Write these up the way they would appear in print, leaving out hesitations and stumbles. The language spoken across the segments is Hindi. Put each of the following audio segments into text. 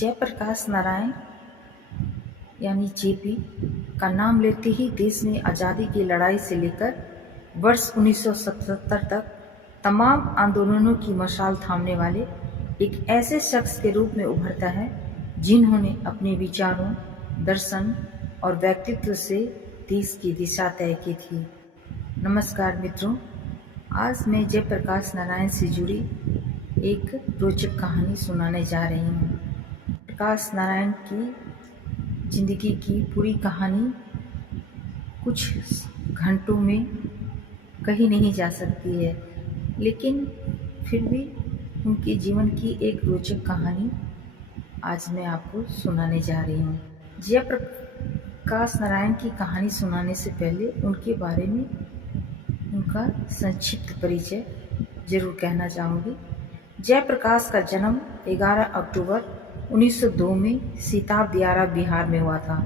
जयप्रकाश नारायण यानी जेपी का नाम लेते ही देश में आज़ादी की लड़ाई से लेकर वर्ष 1977 तक तमाम आंदोलनों की मशाल थामने वाले एक ऐसे शख्स के रूप में उभरता है जिन्होंने अपने विचारों, दर्शन और व्यक्तित्व से देश की दिशा तय की थी। नमस्कार मित्रों, आज मैं जयप्रकाश नारायण से जुड़ी एक रोचक कहानी सुनाने जा रही हूँ। प्रकाश नारायण की जिंदगी की पूरी कहानी कुछ घंटों में कही नहीं जा सकती है, लेकिन फिर भी उनके जीवन की एक रोचक कहानी आज मैं आपको सुनाने जा रही हूँ। जयप्रकाश नारायण की कहानी सुनाने से पहले उनके बारे में उनका संक्षिप्त परिचय जरूर कहना चाहूँगी। जयप्रकाश का जन्म 11 अक्टूबर 1902 में सीताब दियारा बिहार में हुआ था।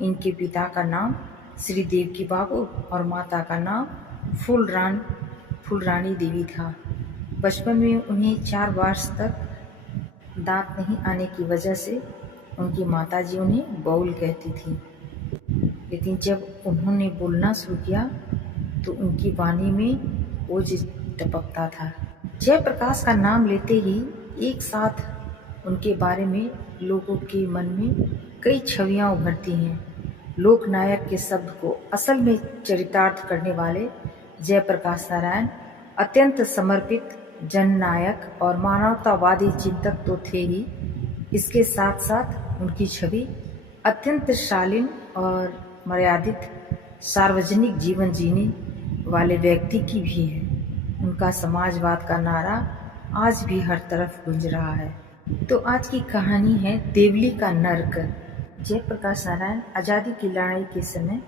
इनके पिता का नाम श्री देवकी बाबू और माता का नाम फूलरानी देवी था। बचपन में उन्हें 4 वर्ष तक दांत नहीं आने की वजह से उनकी माताजी उन्हें बाउल कहती थी, लेकिन जब उन्होंने बोलना शुरू किया तो उनकी वाणी में ओज टपकता था। जयप्रकाश का नाम लेते ही एक साथ उनके बारे में लोगों के मन में कई छवियां उभरती हैं। लोकनायक के शब्द को असल में चरितार्थ करने वाले जयप्रकाश नारायण अत्यंत समर्पित जननायक और मानवतावादी चिंतक तो थे ही, इसके साथ साथ उनकी छवि अत्यंत शालीन और मर्यादित सार्वजनिक जीवन जीने वाले व्यक्ति की भी है। उनका समाजवाद का नारा आज भी हर तरफ गूंज रहा है। तो आज की कहानी है देवली का नर्क। जयप्रकाश नारायण आज़ादी की लड़ाई के समय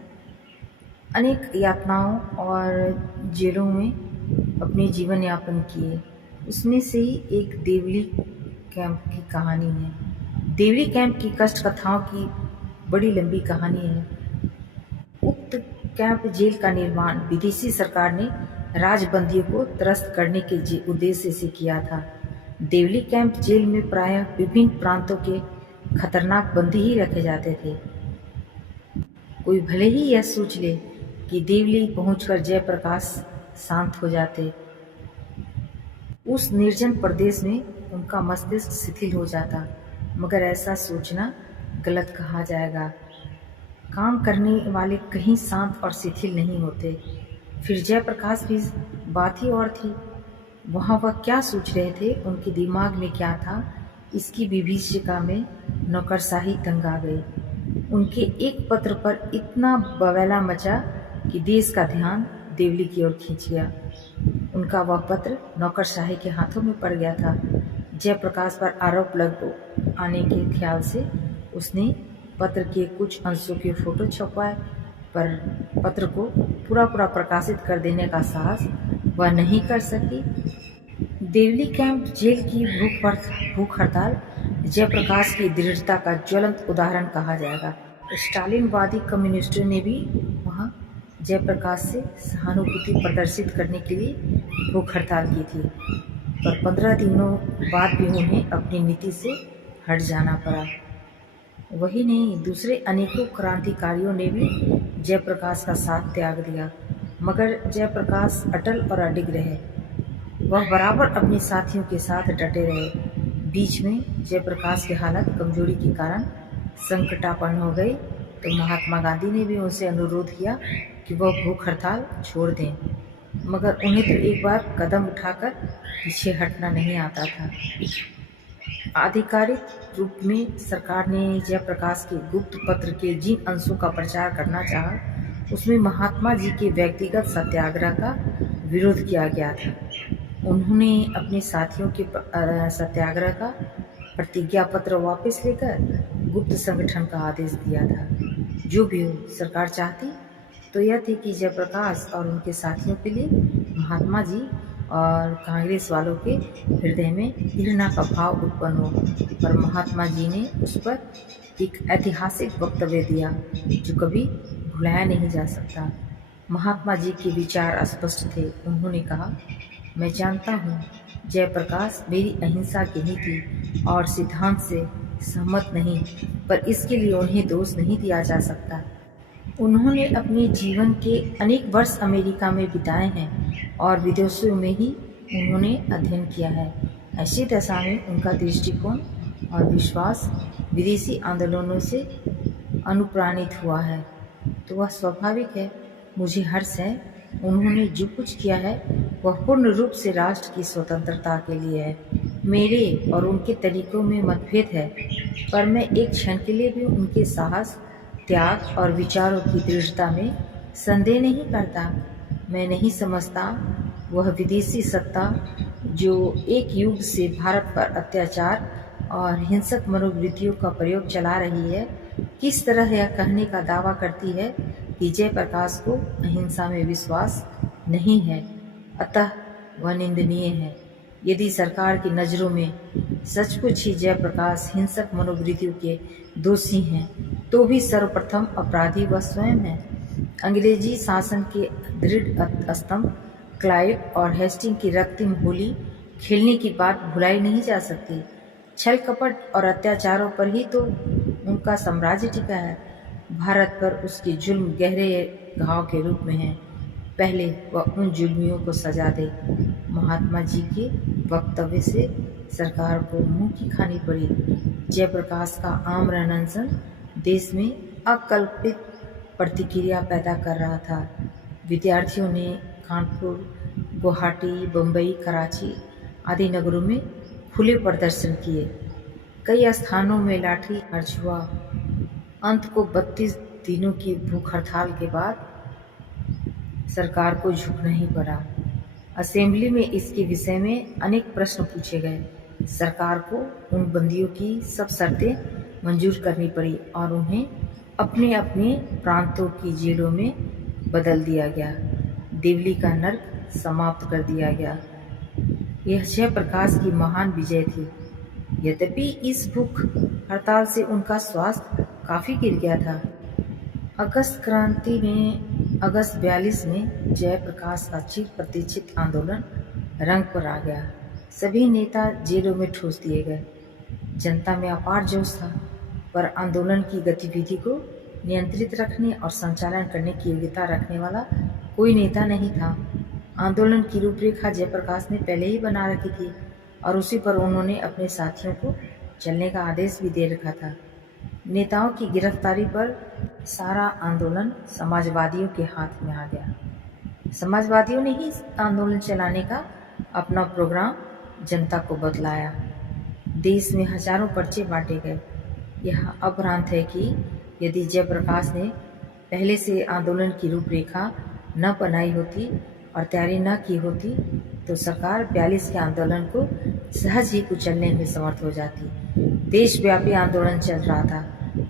अनेक यातनाओं और जेलों में अपने जीवन यापन किए। उसमें से ही एक देवली कैंप की कहानी है। देवली कैंप की कष्ट कथाओं की बड़ी लंबी कहानी है। उक्त कैंप जेल का निर्माण विदेशी सरकार ने राजबंदियों को त्रस्त करने के उद्देश्य से किया था। देवली कैंप जेल में प्रायः विभिन्न प्रांतों के खतरनाक बंदी ही रखे जाते थे। कोई भले ही यह सोच ले कि देवली पहुंचकर जयप्रकाश शांत हो जाते, उस निर्जन प्रदेश में उनका मस्तिष्क शिथिल हो जाता, मगर ऐसा सोचना गलत कहा जाएगा। काम करने वाले कहीं शांत और शिथिल नहीं होते। फिर जयप्रकाश की बात ही और थी। वहाँ वह क्या सोच रहे थे, उनके दिमाग में क्या था, इसकी विभीषिका में नौकरशाही तंग आ गई। उनके एक पत्र पर इतना बवाला मचा कि देश का ध्यान देवली की ओर खींच गया। उनका वह पत्र नौकरशाही के हाथों में पड़ गया था। जयप्रकाश पर आरोप लग आने के ख्याल से उसने पत्र के कुछ अंशों के फोटो छपवाए, पर पत्र को पूरा प्रकाशित कर देने का साहस वह नहीं कर सकी। देवली कैंप जेल की भूख हड़ताल जयप्रकाश की दृढ़ता का ज्वलंत उदाहरण कहा जाएगा। स्टालिनवादी कम्युनिस्टों ने भी वहां जयप्रकाश से सहानुभूति प्रदर्शित करने के लिए भूख हड़ताल की थी, पर 15 दिनों बाद भी उन्हें अपनी नीति से हट जाना पड़ा। वही नहीं, दूसरे अनेकों क्रांतिकारियों ने भी जयप्रकाश का साथ त्याग दिया, मगर जयप्रकाश अटल और अडिग रहे। वह बराबर अपने साथियों के साथ डटे रहे। बीच में जयप्रकाश की हालत कमजोरी के कारण संकटापन्न हो गई, तो महात्मा गांधी ने भी उनसे अनुरोध किया कि वह भूख हड़ताल छोड़ दें, मगर उन्हें तो एक बार कदम उठाकर पीछे हटना नहीं आता था। आधिकारिक रूप में सरकार ने जयप्रकाश के गुप्त पत्र के जिन अंशों का प्रचार करना चाहा, उसमें महात्मा जी के व्यक्तिगत सत्याग्रह का विरोध किया गया था। उन्होंने अपने साथियों के सत्याग्रह का प्रतिज्ञा पत्र वापस लेकर गुप्त संगठन का आदेश दिया था। जो भी हो, सरकार चाहती तो यह थी कि जयप्रकाश और उनके साथियों के लिए महात्मा जी और कांग्रेस वालों के हृदय में घृणा का भाव उत्पन्न हो, पर महात्मा जी ने उस पर एक ऐतिहासिक वक्तव्य दिया जो कभी भुलाया नहीं जा सकता। महात्मा जी के विचार स्पष्ट थे। उन्होंने कहा, मैं जानता हूँ जयप्रकाश मेरी अहिंसा की नीति और सिद्धांत से सहमत नहीं, पर इसके लिए उन्हें दोष नहीं दिया जा सकता। उन्होंने अपने जीवन के अनेक वर्ष अमेरिका में बिताए हैं और विदेशों में ही उन्होंने अध्ययन किया है। ऐसी दशा में उनका दृष्टिकोण और विश्वास विदेशी आंदोलनों से अनुप्राणित हुआ है, तो वह स्वाभाविक है। मुझे हर्ष है उन्होंने जो कुछ किया है वह पूर्ण रूप से राष्ट्र की स्वतंत्रता के लिए है। मेरे और उनके तरीकों में मतभेद है, पर मैं एक क्षण के लिए भी उनके साहस, त्याग और विचारों की दृढ़ता में संदेह नहीं करता। मैं नहीं समझता वह विदेशी सत्ता जो एक युग से भारत पर अत्याचार और हिंसक मनोवृत्तियों का प्रयोग चला रही है, किस तरह यह कहने का दावा करती है कि जयप्रकाश को अहिंसा में विश्वास नहीं है। अतः वह निंदनीय है। यदि सरकार की नज़रों में सचमुच ही जयप्रकाश हिंसक मनोवृत्तियों के दोषी हैं, तो भी सर्वप्रथम अपराधी वह स्वयं है। अंग्रेजी शासन के दृढ़ स्तंभ क्लाइव और हेस्टिंग की रक्तिम होली खेलने की बात भुलाई नहीं जा सकती। छल कपट और अत्याचारों पर ही तो उनका साम्राज्य टिका है। भारत पर उसके जुल्म गहरे घाव के रूप में है। पहले वह उन जुल्मियों को सजा दे। महात्मा जी के वक्तव्य से सरकार को मुंह की खानी पड़ी। जयप्रकाश का आमरण अनशन देश में अकल्पित प्रतिक्रिया पैदा कर रहा था। विद्यार्थियों ने कानपुर, गुवाहाटी, बम्बई, कराची आदि नगरों में खुले प्रदर्शन किए। कई स्थानों में लाठी चार्ज हुआ। अंत को 32 दिनों की भूख हड़ताल के बाद सरकार को झुकना ही पड़ा। असेंबली में इसके विषय में अनेक प्रश्न पूछे गए। सरकार को उन बंदियों की सब शर्तें मंजूर करनी पड़ी और उन्हें अपने अपने प्रांतों की जेलों में बदल दिया गया। दिल्ली का नर्क समाप्त कर दिया गया। यह जयप्रकाश की महान विजय थी। यद्यपि इस भूख हड़ताल से उनका स्वास्थ्य काफी गिर गया था। अगस्त क्रांति में अगस्त 42 में जयप्रकाश का चिर प्रतीक्षित आंदोलन रंग पर आ गया। सभी नेता जेलों में ठूस दिए गए। जनता में अपार जोश था, पर आंदोलन की गतिविधि को नियंत्रित रखने और संचालन करने की योग्यता रखने वाला कोई नेता नहीं था। आंदोलन की रूपरेखा जयप्रकाश ने पहले ही बना रखी थी और उसी पर उन्होंने अपने साथियों को चलने का आदेश भी दे रखा था। नेताओं की गिरफ्तारी पर सारा आंदोलन समाजवादियों के हाथ में आ गया। समाजवादियों ने ही आंदोलन चलाने का अपना प्रोग्राम जनता को बतलाया। देश में हजारों पर्चे बांटे गए। यह अपरांत है कि यदि जयप्रकाश ने पहले से आंदोलन की रूपरेखा न बनाई होती और तैयारी न की होती, तो सरकार 42 के आंदोलन को सहज ही कुचलने में समर्थ हो जाती। देशव्यापी आंदोलन चल रहा था।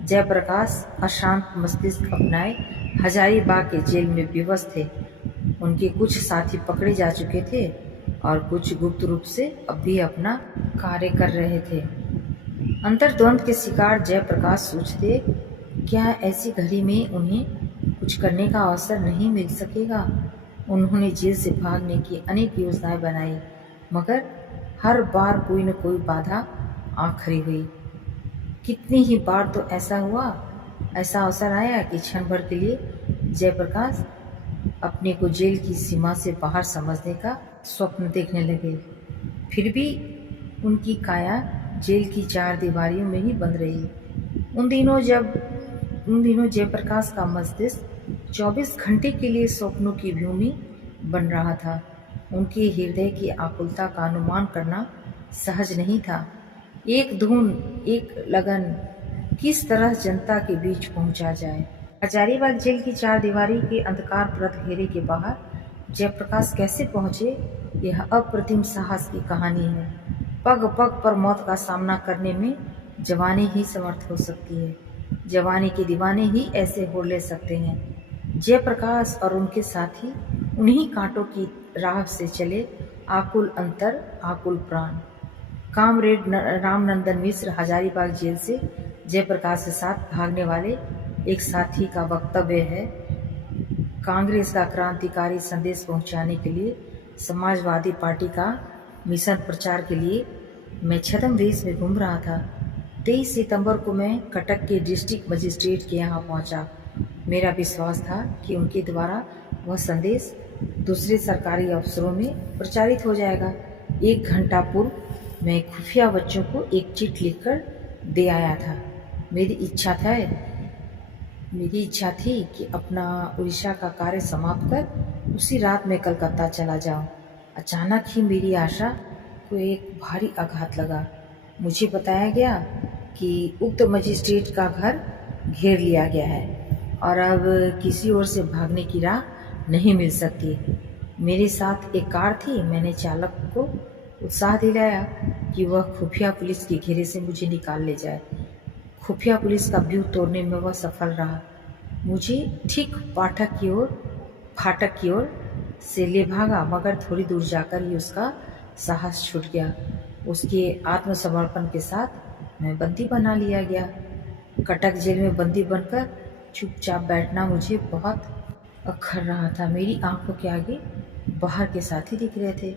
जयप्रकाश अशांत मस्तिष्क अपनाए हजारीबाग के जेल में विवश थे। उनके कुछ साथी पकड़े जा चुके थे और कुछ गुप्त रूप से अब भी अपना कार्य कर रहे थे। अंतर्द्वंद के शिकार जयप्रकाश सोचते, क्या ऐसी घड़ी में उन्हें कुछ करने का अवसर नहीं मिल सकेगा। उन्होंने जेल से भागने की अनेक योजनाएं बनाई, मगर हर बार कोई न कोई बाधा आ खड़ी हुई। कितनी ही बार तो ऐसा हुआ, ऐसा अवसर आया कि क्षण भर के लिए जयप्रकाश अपने को जेल की सीमा से बाहर समझने का स्वप्न देखने लगे। फिर भी उनकी काया जेल की चार दीवारियों में ही बंद रही। उन दिनों जयप्रकाश का मस्तिष्क 24 घंटे के लिए स्वप्नों की भूमि बन रहा था। उनके हृदय की आकुलता का अनुमान करना सहज नहीं था। एक धुन, एक लगन किस तरह जनता के बीच पहुंचा जाए। हजारीबाग जेल की चार दीवारी के अंधकारप्रद घेरे के बाहर जयप्रकाश कैसे पहुंचे, यह अप्रतिम साहस की कहानी है। पग पग पर मौत का सामना करने में जवानी ही समर्थ हो सकती है। जवानी के दीवाने ही ऐसे होड़ ले सकते हैं। जयप्रकाश और उनके साथी उन्हीं कांटों की राह से चले, आकुल अंतर, आकुल प्राण। कामरेड रामनंदन मिश्र हजारीबाग जेल से जयप्रकाश के साथ भागने वाले एक साथी का वक्तव्य है, कांग्रेस का क्रांतिकारी संदेश पहुंचाने के लिए समाजवादी पार्टी का मिशन प्रचार के लिए मैं छद्म वेश में घूम रहा था। 23 सितंबर को मैं कटक के डिस्ट्रिक्ट मजिस्ट्रेट के यहाँ पहुँचा। मेरा विश्वास था कि उनके द्वारा वह संदेश दूसरे सरकारी अफसरों में प्रचारित हो जाएगा। 1 घंटा पूर्व मैं खुफिया बच्चों को एक चिट लिखकर दे आया था। मेरी इच्छा थी कि अपना उड़ीसा का कार्य समाप्त कर उसी रात मैं कलकत्ता चला जाऊं। अचानक ही मेरी आशा को एक भारी आघात लगा। मुझे बताया गया कि उक्त मजिस्ट्रेट का घर घेर लिया गया है और अब किसी ओर से भागने की राह नहीं मिल सकती। मेरे साथ एक कार थी। मैंने चालक को उत्साह दिलाया कि वह खुफिया पुलिस के घेरे से मुझे निकाल ले जाए। खुफिया पुलिस का व्यूह तोड़ने में वह सफल रहा। मुझे ठीक फाटक की ओर से ले भागा, मगर थोड़ी दूर जाकर ही उसका साहस छूट गया। उसके आत्मसमर्पण के साथ मैं बंदी बना लिया गया। कटक जेल में बंदी बनकर चुपचाप बैठना मुझे बहुत अखर रहा था। मेरी आंखों के आगे बाहर के साथी दिख रहे थे।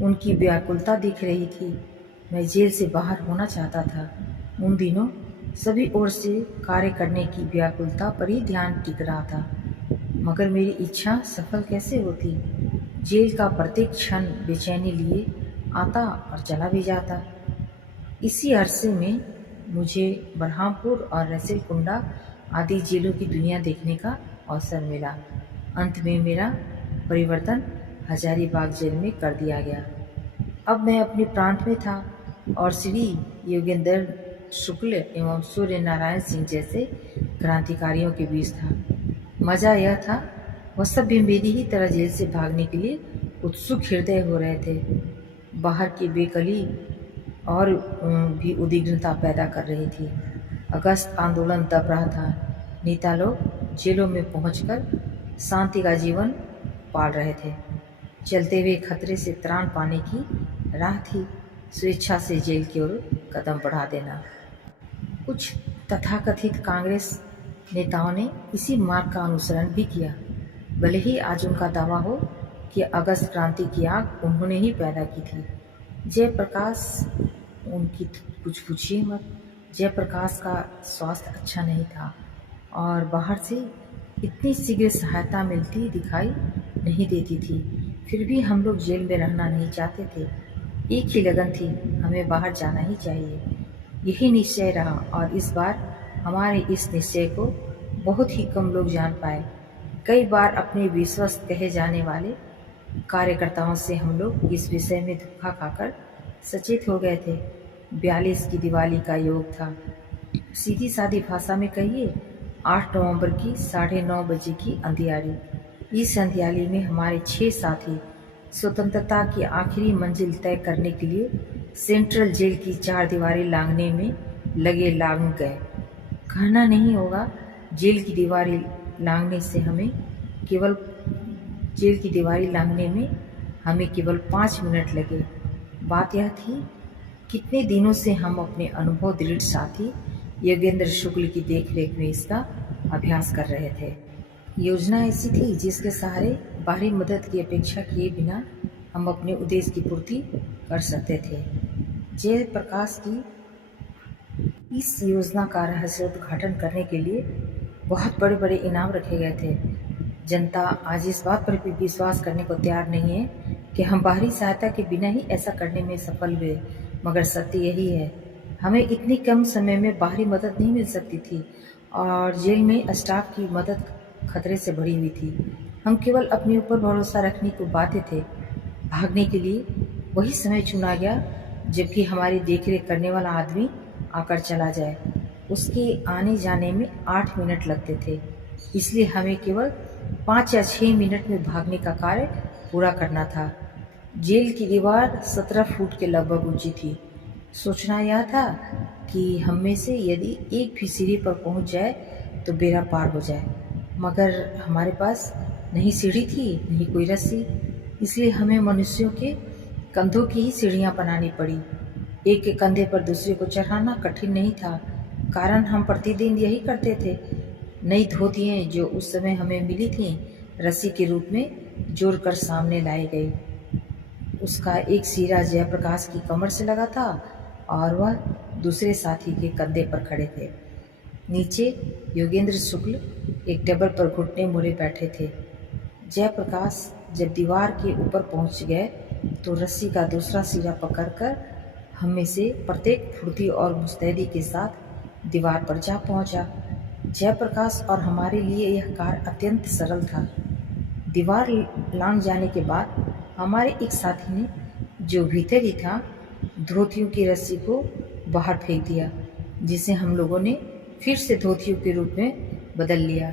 उनकी व्याकुलता दिख रही थी। मैं जेल से बाहर होना चाहता था। उन दिनों सभी ओर से कार्य करने की व्याकुलता पर ही ध्यान टिक रहा था, मगर मेरी इच्छा सफल कैसे होती। जेल का प्रत्येक क्षण बेचैनी लिए आता और चला भी जाता। इसी अरसे में मुझे बरहामपुर और रसेलकुंडा आदि जेलों की दुनिया देखने का अवसर मिला। अंत में मेरा परिवर्तन हजारीबाग जेल में कर दिया गया। अब मैं अपने प्रांत में था और श्री योगेंद्र शुक्ल एवं सूर्य नारायण सिंह जैसे क्रांतिकारियों के बीच था। मजा यह था, वह सब भी मेरी ही तरह जेल से भागने के लिए उत्सुक हृदय हो रहे थे। बाहर की बेकली और भी उद्विग्नता पैदा कर रही थी। अगस्त आंदोलन दब रहा था। नेता लोग जेलों में पहुंचकर शांति का जीवन पाल रहे थे। चलते हुए खतरे से त्राण पाने की राह थी स्वेच्छा से जेल की ओर कदम बढ़ा देना। कुछ तथाकथित कांग्रेस नेताओं ने इसी मार्ग का अनुसरण भी किया। भले ही आज उनका दावा हो कि अगस्त क्रांति की आग उन्होंने ही पैदा की थी। जयप्रकाश, उनकी कुछ पूछिए मत। जयप्रकाश का स्वास्थ्य अच्छा नहीं था और बाहर से इतनी शीघ्र सहायता मिलती दिखाई नहीं देती थी। फिर भी हम लोग जेल में रहना नहीं चाहते थे। एक ही लगन थी, हमें बाहर जाना ही चाहिए। यही निश्चय रहा और इस बार हमारे इस निश्चय को बहुत ही कम लोग जान पाए। कई बार अपने विश्वस्त कहे जाने वाले कार्यकर्ताओं से हम लोग इस विषय में धोखा खाकर सचेत हो गए थे। 42 की दिवाली का योग था। सीधी सादी भाषा में कहिए, 8 नवंबर की 9:30 बजे की अंधियारी। इस अंधियारी में हमारे 6 साथी स्वतंत्रता की आखिरी मंजिल तय करने के लिए सेंट्रल जेल की 4 दीवारें लांघने में लाग गए। कहना नहीं होगा, जेल की दीवारें लांघने में हमें केवल 5 मिनट लगे। बात यह थी, कितने दिनों से हम अपने अनुभव दृढ़ साथी योगेंद्र शुक्ल की देखरेख में इसका अभ्यास कर रहे थे। योजना ऐसी थी जिसके सहारे बाहरी मदद की अपेक्षा किए बिना हम अपने उद्देश्य की पूर्ति कर सकते थे। जयप्रकाश की इस योजना का रहस्योद्घाटन करने के लिए बहुत बड़े बड़े इनाम रखे गए थे। जनता आज इस बात पर भी विश्वास करने को तैयार नहीं है कि हम बाहरी सहायता के बिना ही ऐसा करने में सफल हुए, मगर सत्य यही है। हमें इतनी कम समय में बाहरी मदद नहीं मिल सकती थी और जेल में स्टाफ की मदद खतरे से भरी हुई थी। हम केवल अपने ऊपर भरोसा रखने को बाध्य थे। भागने के लिए वही समय चुना गया जबकि हमारी देखरेख करने वाला आदमी आकर चला जाए। उसके आने जाने में 8 मिनट लगते थे, इसलिए हमें केवल 5 या 6 मिनट में भागने का कार्य पूरा करना था। जेल की दीवार 17 फुट के लगभग ऊंची थी। सोचना यह था कि हम में से यदि एक भी सीढ़ी पर पहुंच जाए तो बेड़ा पार हो जाए, मगर हमारे पास नहीं सीढ़ी थी, नहीं कोई रस्सी, इसलिए हमें मनुष्यों के कंधों की ही सीढ़ियां बनानी पड़ी। एक के कंधे पर दूसरे को चढ़ाना कठिन नहीं था, कारण हम प्रतिदिन यही करते थे। नई धोतियाँ जो उस समय हमें मिली थीं, रस्सी के रूप में जोड़कर सामने लाई गई। उसका एक सिरा जयप्रकाश की कमर से लगा था और वह दूसरे साथी के कंधे पर खड़े थे। नीचे योगेंद्र शुक्ल एक टेबल पर घुटने मुड़े बैठे थे। जयप्रकाश जब दीवार के ऊपर पहुंच गए तो रस्सी का दूसरा सिरा पकड़कर हम में से प्रत्येक फुर्ती और मुस्तैदी के साथ दीवार पर जा पहुंचा। जयप्रकाश और हमारे लिए यह कार्य अत्यंत सरल था। दीवार लांघ जाने के बाद हमारे एक साथी ने, जो भीतर ही था, धोतियों की रस्सी को बाहर फेंक दिया, जिसे हम लोगों ने फिर से धोतियों के रूप में बदल लिया।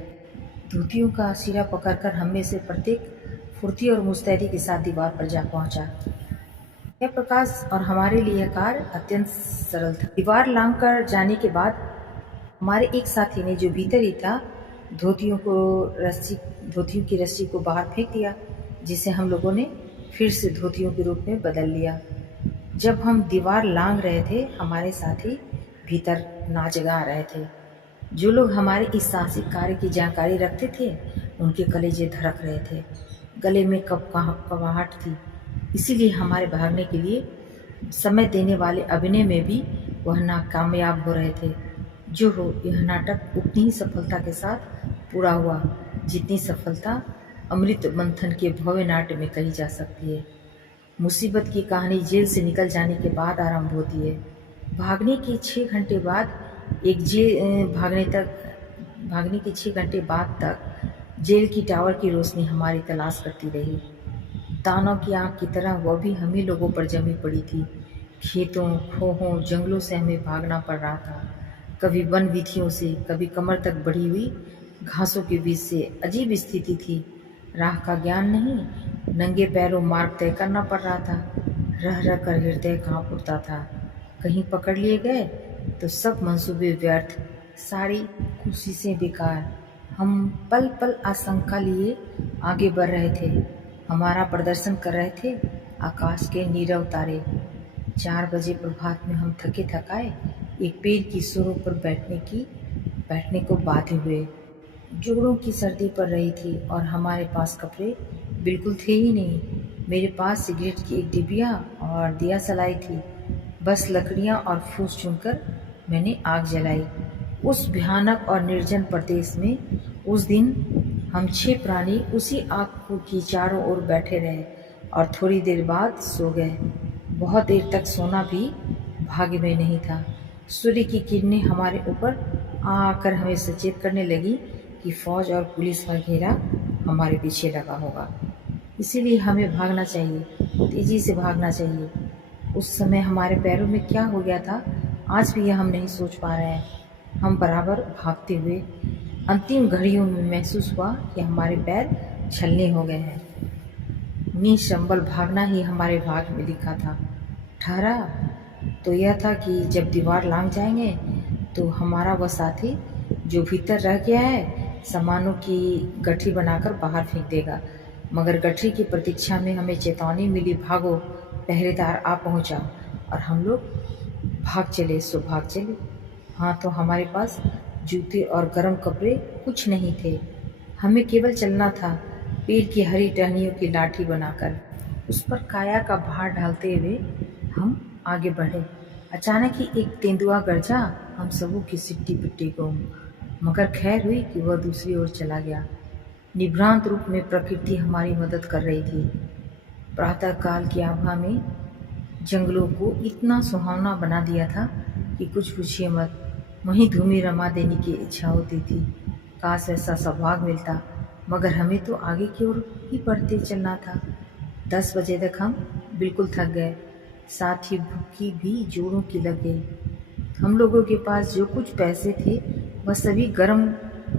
धोतियों का सिरा पकड़कर हम में से प्रत्येक फुर्ती और मुस्तैदी के साथ दीवार पर जा पहुंचा। यह प्रकाश और हमारे लिए कार्य अत्यंत सरल था। दीवार लांघ कर जाने के बाद हमारे एक साथी ने, जो भीतर ही था, धोतियों की रस्सी को बाहर फेंक दिया, जिसे हम लोगों ने फिर से धोतियों के रूप में बदल लिया। जब हम दीवार लांघ रहे थे, हमारे साथी भीतर नाच गा रहे थे। जो लोग हमारे इस साहसिक कार्य की जानकारी रखते थे, उनके कलेजे धड़क रहे थे, गले में कपकपाहट थी। इसीलिए हमारे भागने के लिए समय देने वाले अभिनय में भी वह नाकामयाब हो रहे थे। जो हो, यह नाटक उतनी ही सफलता के साथ पूरा हुआ जितनी सफलता अमृत मंथन के भव्य नाट्य में कही जा सकती है। मुसीबत की कहानी जेल से निकल जाने के बाद आरंभ होती है। भागने के 6 घंटे बाद तक जेल की टावर की रोशनी हमारी तलाश करती रही। दानव की आंख की तरह वह भी हम ही लोगों पर जमी पड़ी थी। खेतों, खोहों, जंगलों से हमें भागना पड़ रहा था। कभी वन वीथियों से, कभी कमर तक बढ़ी हुई घासों के बीच से। अजीब स्थिति थी। राह का ज्ञान नहीं, नंगे पैरों मार्ग तय करना पड़ रहा था। रह रह कर हृदय कांप उठता था। कहीं पकड़ लिए गए तो सब मंसूबे व्यर्थ, सारी कोशिशें बेकार। हम पल पल आशंका लिए आगे बढ़ रहे थे। हमारा प्रदर्शन कर रहे थे आकाश के नीरव तारे। 4 बजे प्रभात में हम थके थकाए एक पेड़ की सुरों पर बैठने को बाध्य हुए। जोड़ों की सर्दी पड़ रही थी और हमारे पास कपड़े बिल्कुल थे ही नहीं। मेरे पास सिगरेट की एक डिबिया और दिया सलाई थी। बस लकड़ियां और फूस चुनकर मैंने आग जलाई। उस भयानक और निर्जन प्रदेश में उस दिन हम 6 प्राणी उसी आग की चारों ओर बैठे रहे और थोड़ी देर बाद सो गए। बहुत देर तक सोना भी भाग्य में नहीं था। सूर्य की किरणें हमारे ऊपर आकर हमें सचेत करने लगी कि फौज और पुलिस का घेरा हमारे पीछे लगा होगा। इसीलिए हमें भागना चाहिए, तेजी से भागना चाहिए। उस समय हमारे पैरों में क्या हो गया था, आज भी यह हम नहीं सोच पा रहे हैं। हम बराबर भागते हुए अंतिम घड़ियों में महसूस हुआ कि हमारे पैर छलनी हो गए हैं। निसंबल भागना ही हमारे भाग्य में लिखा था। ठहरा तो यह था कि जब दीवार लांघ जाएंगे तो हमारा वह साथी जो भीतर रह गया है सामानों की गठरी बनाकर बाहर फेंक देगा। मगर गठरी की प्रतीक्षा में हमें चेतावनी मिली, भागो, पहरेदार आ पहुंचा। और हम लोग भाग चले। हाँ, तो हमारे पास जूते और गर्म कपड़े कुछ नहीं थे। हमें केवल चलना था, पेड़ की हरी टहनियों की लाठी बनाकर। उस पर काया का भार डालते हुए हम आगे बढ़े। अचानक ही एक तेंदुआ गरजा हम सबों की सिट्टी पिट्टी को, मगर खैर हुई कि वह दूसरी ओर चला गया। निभ्रांत रूप में प्रकृति हमारी मदद कर रही थी। प्रातःकाल की आभा में जंगलों को इतना सुहावना बना दिया था कि कुछ पूछिए मत। वहीं धूमि रमा देने की इच्छा होती थी। काश ऐसा सौभाग्य मिलता, मगर हमें तो आगे की ओर ही बढ़ते चलना था। 10 बजे तक हम बिल्कुल थक गए, साथ ही भूखी भी जोरों की लग गई। हम लोगों के पास जो कुछ पैसे थे वह सभी गर्म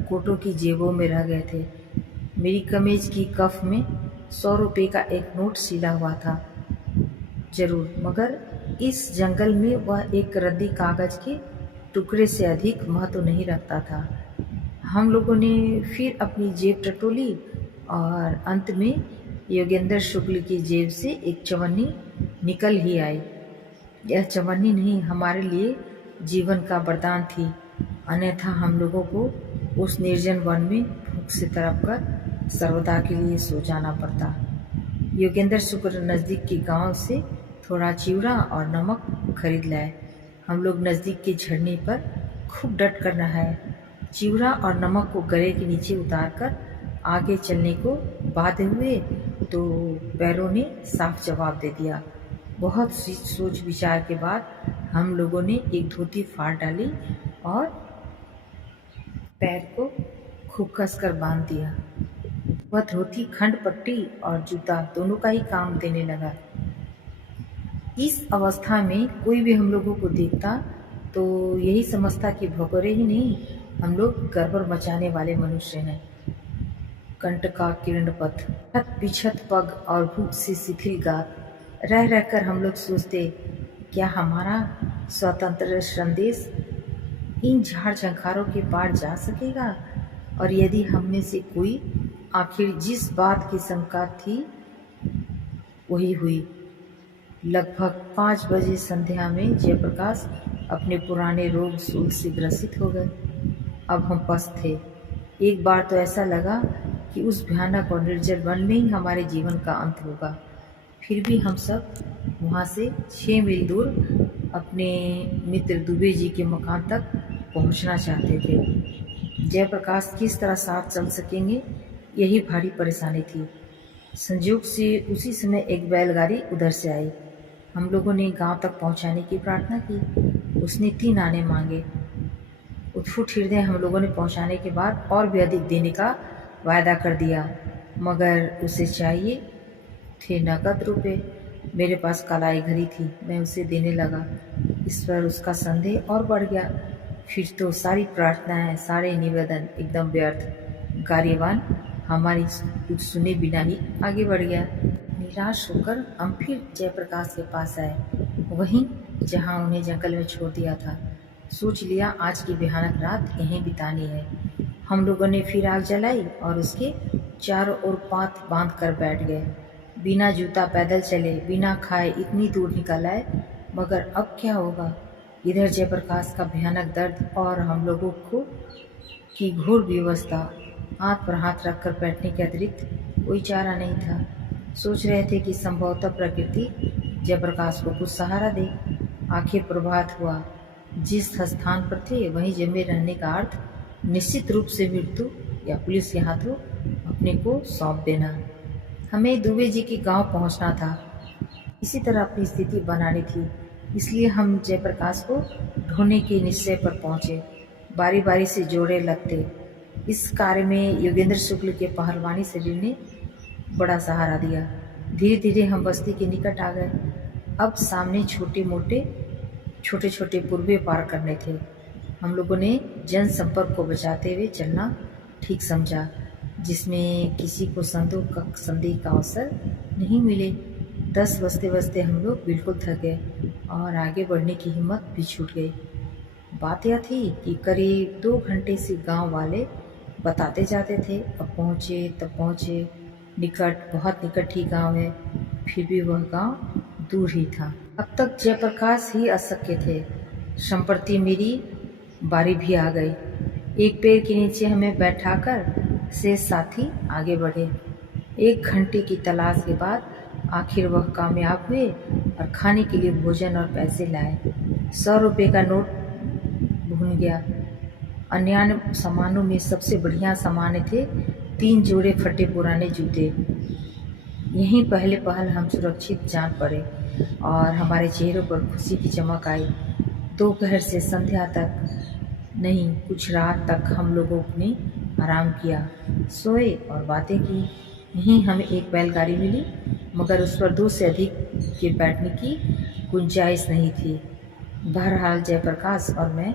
कोटों की जेबों में रह गए थे। मेरी कमीज की कफ में 100 रुपये का एक नोट सिला हुआ था जरूर, मगर इस जंगल में वह एक रद्दी कागज के टुकड़े से अधिक महत्व नहीं रखता था। हम लोगों ने फिर अपनी जेब टटोली और अंत में योगेंद्र शुक्ल की जेब से एक चवन्नी निकल ही आई। यह चवन्नी नहीं, हमारे लिए जीवन का वरदान थी, अन्यथा हम लोगों को उस निर्जन वन में भूख से तड़प कर सर्वदा के लिए सो जाना पड़ता। योगेंद्र शुक्ल नज़दीक के गांव से थोड़ा चिवड़ा और नमक खरीद लाए। हम लोग नज़दीक के झरने पर खूब डट कर नहाए। चिवड़ा और नमक को गले के नीचे उतारकर आगे चलने को बाध्य हुए तो पैरों ने साफ जवाब दे दिया। बहुत सी सोच विचार के बाद हम लोगों ने एक धोती फाड़ डाली और पैर को खूब कसकर बांध दिया। वह धोती खंड पट्टी और जूता दोनों का ही काम देने लगा। इस अवस्था में कोई भी हम लोगों को देखता तो यही समझता कि भगोरे ही नहीं, हम लोग गड़बड़ मचाने वाले मनुष्य हैं। कंठ का किरण पथ, छत पिछत पग और भूख से शिथिल गात, रह रहकर हम लोग सोचते क्या हमारा स्वतंत्र संदेश इन झाड़ झंखारों के पार जा सकेगा। और यदि हम में से कोई आखिर जिस बात की शंका थी वही हुई। लगभग 5 बजे संध्या में जयप्रकाश अपने पुराने रोग सूल से ग्रसित हो गए। अब हम पस्त थे। एक बार तो ऐसा लगा कि उस भयानक और निर्जल वन में ही हमारे जीवन का अंत होगा। फिर भी हम सब वहाँ से 6 मील दूर अपने मित्र दुबे जी के मकान तक पहुँचना चाहते थे। जयप्रकाश किस तरह साथ चल सकेंगे, यही भारी परेशानी थी। संयोग से उसी समय एक बैलगाड़ी उधर से आई। हम लोगों ने गांव तक पहुंचाने की प्रार्थना की। उसने 3 आने मांगे। उत्फुट हृदय हम लोगों ने पहुंचाने के बाद और भी अधिक देने का वायदा कर दिया, मगर उसे चाहिए थे नकद रुपए। मेरे पास कलाई घड़ी थी, मैं उसे देने लगा। इस पर उसका संदेह और बढ़ गया। फिर तो सारी प्रार्थनाएं, सारे निवेदन एकदम व्यर्थ। गाड़ीवान हमारी कुछ सुने बिना ही आगे बढ़ गया। निराश होकर हम फिर जयप्रकाश के पास आए, वहीं जहां उन्हें जंगल में छोड़ दिया था। सोच लिया आज की भयानक रात यहीं बितानी है। हम लोगों ने फिर आग जलाई और उसके चारों ओर पात बांध कर बैठ गए। बिना जूता पैदल चले, बिना खाए इतनी दूर निकल आए, मगर अब क्या होगा। इधर जयप्रकाश का भयानक दर्द और हम लोगों को की घोर व्यवस्था। हाथ पर हाथ रखकर बैठने के अतिरिक्त कोई चारा नहीं था। सोच रहे थे कि संभवतः प्रकृति जयप्रकाश को कुछ सहारा दे। आखिर प्रभात हुआ। जिस स्थान पर थे वहीं जमे रहने का अर्थ निश्चित रूप से मृत्यु या पुलिस के हाथों अपने को सौंप देना। हमें दुबे जी के गांव पहुंचना था, इसी तरह अपनी स्थिति बनानी थी। इसलिए हम जयप्रकाश को ढूंढने के निश्चय पर पहुंचे। बारी बारी से जोड़े लगते। इस कार्य में योगेंद्र शुक्ल के पहलवानी शरीर ने बड़ा सहारा दिया। धीरे धीरे हम बस्ती के निकट आ गए। अब सामने छोटे छोटे पूर्वे पार करने थे। हम लोगों ने जनसंपर्क को बचाते हुए चलना ठीक समझा, जिसमें किसी को संदेह का अवसर नहीं मिले। 10 बजते बजते हम लोग बिल्कुल थक गए और आगे बढ़ने की हिम्मत भी छूट गई। बात यह थी कि करीब 2 घंटे से गांव वाले बताते जाते थे, अब पहुँचे तब पहुँचे, निकट, बहुत निकट ही गांव है। फिर भी वह गांव दूर ही था। अब तक जयप्रकाश ही अशक्य थे। संप्रति मेरी बारी भी आ गई। एक पेड़ के नीचे हमें बैठाकर शेष साथी आगे बढ़े। 1 घंटे की तलाश के बाद आखिर वह कामयाब हुए और खाने के लिए भोजन और पैसे लाए। 100 रुपये का नोट भून गया। अन्य सामानों में सबसे बढ़िया सामान थे 3 जोड़े फटे पुराने जूते। यहीं पहले पहल हम सुरक्षित जान पड़े और हमारे चेहरों पर खुशी की चमक आई। दोपहर से संध्या तक नहीं, कुछ रात तक हम लोगों ने आराम किया, सोए और बातें की। यहीं हमें एक बैलगाड़ी मिली, मगर उस पर 2 से अधिक के बैठने की गुंजाइश नहीं थी। बहरहाल जयप्रकाश और मैं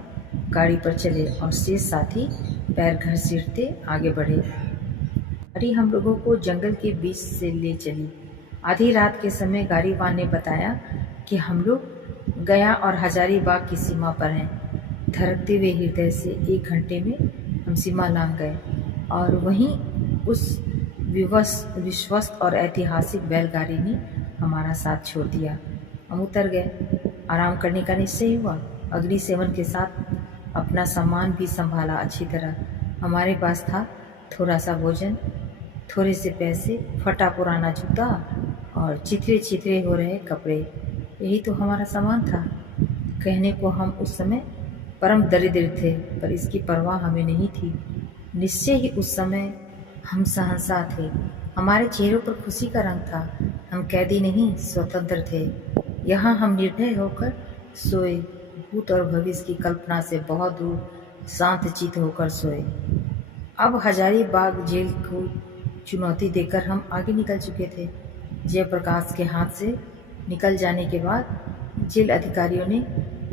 गाड़ी पर चले और शेष साथी पैर घसीटते आगे बढ़े। गाड़ी हम लोगों को जंगल के बीच से ले चली। आधी रात के समय गाड़ीवान ने बताया कि हम लोग गया और हजारीबाग की सीमा पर हैं। धड़कते हुए हृदय से 1 घंटे में हम सीमा लांघ गए और वहीं उस विश्वस्त और ऐतिहासिक बैलगाड़ी ने हमारा साथ छोड़ दिया। हम उतर गए। आराम करने का निश्चय हुआ। अग्निसेवन के साथ अपना सामान भी संभाला अच्छी तरह। हमारे पास था थोड़ा सा भोजन, थोड़े से पैसे, फटा पुराना जूता और चिथरे चिथरे हो रहे कपड़े। यही तो हमारा सामान था। कहने को हम उस समय परम दरिद्र थे, पर इसकी परवाह हमें नहीं थी। निश्चय ही उस समय हम शहंशाह थे। हमारे चेहरों पर खुशी का रंग था। हम कैदी नहीं, स्वतंत्र थे। यहाँ हम निर्भय होकर सोए, भूत और भविष्य की कल्पना से बहुत दूर शांत चित्त होकर सोए। अब हजारीबाग जेल को चुनौती देकर हम आगे निकल चुके थे। जयप्रकाश के हाथ से निकल जाने के बाद जेल अधिकारियों ने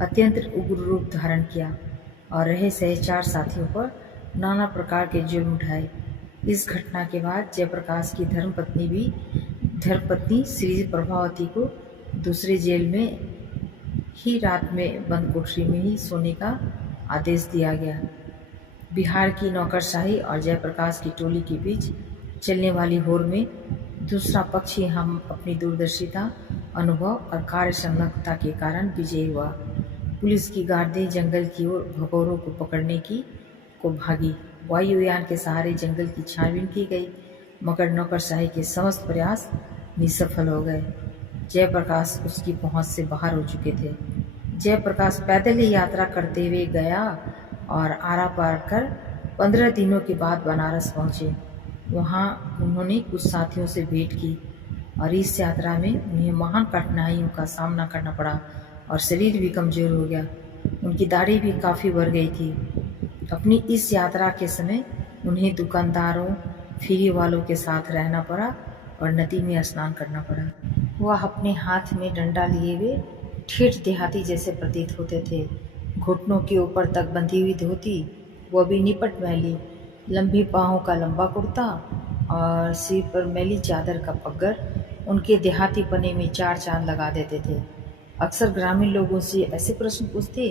अत्यंत उग्र रूप धारण किया और रहे सहे 4 साथियों पर नाना प्रकार के जुल्म उठाए। इस घटना के बाद जयप्रकाश की धर्मपत्नी श्री प्रभावती को दूसरे जेल में ही रात में बंद कोठरी में ही सोने का आदेश दिया गया। बिहार की नौकरशाही और जयप्रकाश की टोली के बीच चलने वाली होड़ में दूसरा पक्ष ही हम अपनी दूरदर्शिता, अनुभव और कार्य संलग्नता के कारण विजयी हुआ। पुलिस की गार्डें जंगल की ओर भगौरों को पकड़ने को भागी। वायुयान के सहारे जंगल की छानबीन की गई, मगर नौकरशाही के समस्त प्रयास निसफल हो गए। जयप्रकाश उसकी पहुंच से बाहर हो चुके थे। जयप्रकाश पैदल ही यात्रा करते हुए गया और आरा पार कर 15 दिनों के बाद बनारस पहुंचे। वहां उन्होंने कुछ साथियों से भेंट की और इस यात्रा में उन्हें महान कठिनाइयों का सामना करना पड़ा और शरीर भी कमजोर हो गया। उनकी दाढ़ी भी काफ़ी बढ़ गई थी। अपनी इस यात्रा के समय उन्हें दुकानदारों, फेरी वालों के साथ रहना पड़ा और नदी में स्नान करना पड़ा। वह अपने हाथ में डंडा लिए हुए ठेठ देहाती जैसे प्रतीत होते थे। घुटनों के ऊपर तक बंधी हुई धोती, वह भी निपट मैली, लंबी बाहों का लंबा कुर्ता और सिर पर मैली चादर का पगड़ उनके देहाती पने में 4 चांद लगा देते थे। अक्सर ग्रामीण लोग उनसे ऐसे प्रश्न पूछते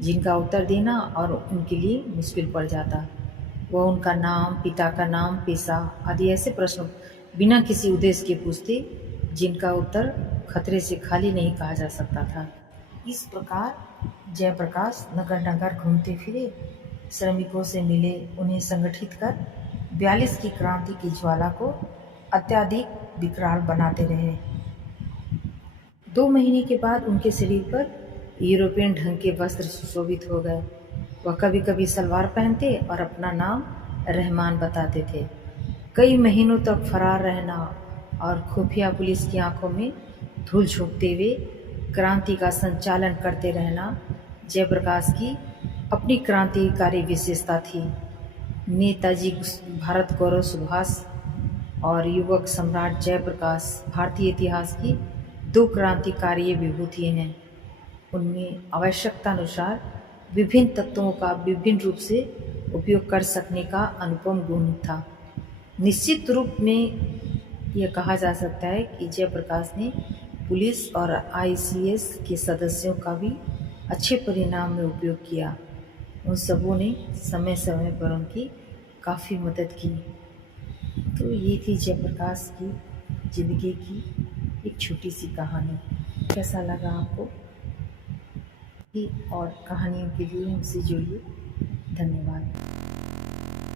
जिनका उत्तर देना और उनके लिए मुश्किल पड़ जाता। वह उनका नाम, पिता का नाम, पेशा आदि ऐसे प्रश्न बिना किसी उद्देश्य के पूछते जिनका उत्तर खतरे से खाली नहीं कहा जा सकता था। इस प्रकार जयप्रकाश नगर नगर घूमते फिरे, श्रमिकों से मिले, उन्हें संगठित कर 42 की क्रांति की ज्वाला को अत्यधिक विकराल बनाते रहे। 2 महीने के बाद उनके शरीर पर यूरोपियन ढंग के वस्त्र सुशोभित हो गए। वह कभी कभी सलवार पहनते और अपना नाम रहमान बताते थे। कई महीनों तक फरार रहना और खुफिया पुलिस की आंखों में धूल झोंकते हुए क्रांति का संचालन करते रहना जयप्रकाश की अपनी क्रांतिकारी विशेषता थी। नेताजी भारत गौरव सुभाष और युवक सम्राट जयप्रकाश भारतीय इतिहास की 2 क्रांतिकारी विभूतियाँ हैं। उनमें आवश्यकता अनुसार विभिन्न तत्वों का विभिन्न रूप से उपयोग कर सकने का अनुपम गुण था। निश्चित रूप में यह कहा जा सकता है कि जयप्रकाश ने पुलिस और आईसीएस के सदस्यों का भी अच्छे परिणाम में उपयोग किया। उन सबों ने समय समय पर उनकी काफ़ी मदद की। तो ये थी जयप्रकाश की ज़िंदगी की एक छोटी सी कहानी। कैसा लगा आपको? और कहानियों के लिए हमसे जुड़िए। धन्यवाद।